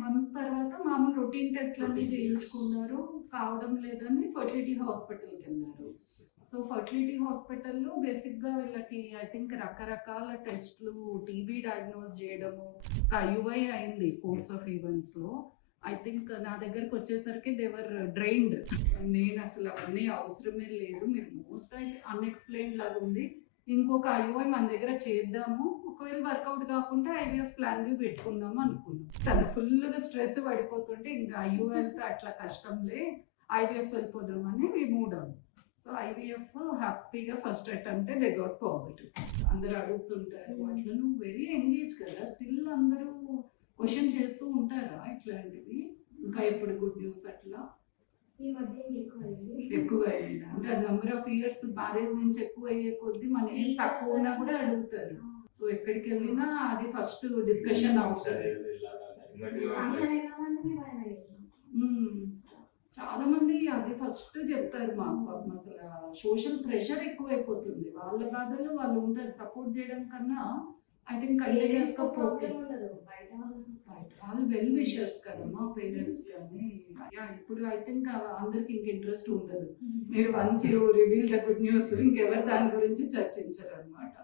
Months తర్వాత మామూలు routine టెస్ట్‌లన్నీ చేయించుకున్నారు. కావడం లేదని ఫెర్టిలిటీ హాస్పిటల్‌కి వెళ్లారు. సో, ఫెర్టిలిటీ హాస్పిటల్‌లో బేసిక్‌గా వీళ్ళకి ఐ థింక్ రకరకాల టెస్ట్‌లు, టీబీ డయాగ్నోస్ చేయడము, ఒక ఐయుఐ అయింది కోర్స్ ఆఫ్ ఈవెంట్స్‌లో. ఐ థింక్ నా దగ్గరకొచ్చేసరికి దే వర్ డ్రైన్డ్. నేనసలు అవన్నీ అవసరమే లేదు. మీరు మోస్ట్ అన్‌ఎక్స్‌ప్లెయిన్డ్ లాగుంది. ఇంకొక ఐయుఐ మన దగ్గర చేద్దాము. ఒకవేళ వర్కౌట్ కాకుంటే ఐవీఎఫ్ ప్లాన్ బి పెట్టుకుందాము అనుకున్నాం. తను ఫుల్‌గా స్ట్రెస్ పడిపోతుంటే ఇంకా ఐయుఐతో అట్లా కష్టంలే. ఐవీఎఫ్ వెళ్ళిపోదామని we moved on. So, IVF హ్యాపీగా ఫస్ట్ అటెంప్టే దే గాట్ పాజిటివ్. అందరూ అడుగుతుంటారు. అట్లా నువ్వు వెరీ ఎంగేజ్ కదా! స్టిల్ అందరూ క్వెషన్ చేస్తూ ఉంటారా ఇట్లాంటివి? ఇంకా ఇప్పుడు గుడ్ న్యూస్ అట్లా? ఈ మధ్య ఎక్కువైంది. ఎక్కువయ్యాయి. అంటే నంబర్ ఆఫ్ ఇయర్స్ మ్యారేజ్ నుంచి ఎక్కువయ్యే కొద్దీ మన ఏజ్ తక్కువ ఉన్నా కూడా అడుగుతారు. సో, ఎక్కడికెళ్ళినా అది ఫస్ట్ డిస్కషన్ అవుతది. ఫంక్షన్ అయినామంటే భయమయ్యేది. చాలా మంది అది ఫస్ట్ చెప్తారు మాకు. పాపం అసలు సోషల్ ప్రెషర్ ఎక్కువైపోతుంది. వాళ్ళ బాధల్లో వాళ్ళు ఉంటారు. సపోర్ట్ చేయడం కన్నా ఐ థింక్ కంటిన్యూస్‌గా పోతే ఉండదు. బయట వాళ్ళు వెల్ విషర్స్ కదమ్మా పేరెంట్స్ కానీ. యాహ్! ఇప్పుడు ఐ థింక్ అందరికి ఇంక ఇంట్రెస్ట్ ఉండదు. మీరు once you reveal the good news ఇంకెవరు దాని గురించి చర్చించరనమాట.